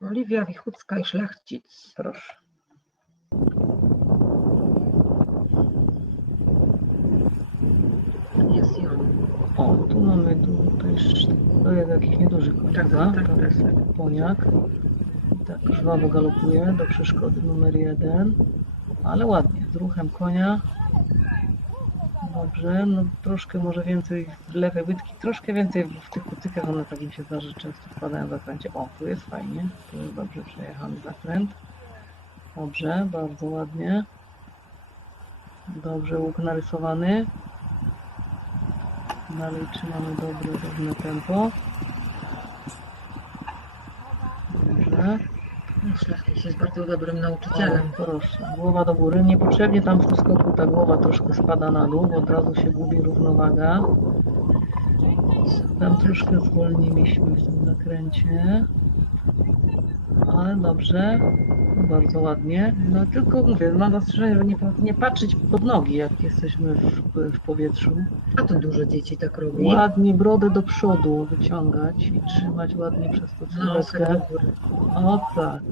Oliwia Wichucka i Szlachcic. Proszę. Jest on. O, tu mamy du- to jest, to jest jakiś nieduży koń, Tak, prawda? tak, to tak. jest poniak. Tak, żwawo galopuje do przeszkody numer jeden. Ale ładnie, z ruchem konia. Dobrze, no troszkę może więcej w lewej łydki, troszkę więcej w, tych kucykach, one tak im się zdarza, że często wpadają w zakręcie. O, tu jest fajnie, tu jest dobrze przejechany zakręt. Dobrze, bardzo ładnie. Dobrze, łuk narysowany. Dalej trzymamy dobre, równe tempo. Dobrze. No, Szlachcic jest bardzo dobrym nauczycielem. O, proszę, głowa do góry. Niepotrzebnie tam tym skoku ta głowa troszkę spada na dół, bo od razu się gubi równowaga. Tam troszkę zwolniliśmy w tym zakręcie. Ale dobrze, bardzo ładnie. No tylko mówię, mam zastrzeżenie, żeby nie, nie patrzeć pod nogi, jak jesteśmy w, w powietrzu. A to dużo dzieci tak robi. Ładnie brodę do przodu wyciągać i trzymać ładnie przez to Nosek sylwetkę. góry. O tak.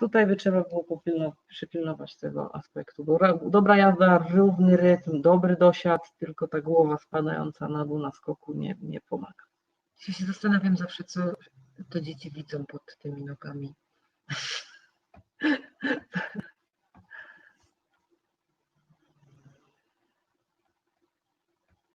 Tutaj by trzeba było przypilnować tego aspektu, bo ra- dobra jazda, równy rytm, dobry dosiad, tylko ta głowa spadająca na dół na skoku nie, nie pomaga. Ja się zastanawiam zawsze, co to dzieci widzą pod tymi nogami.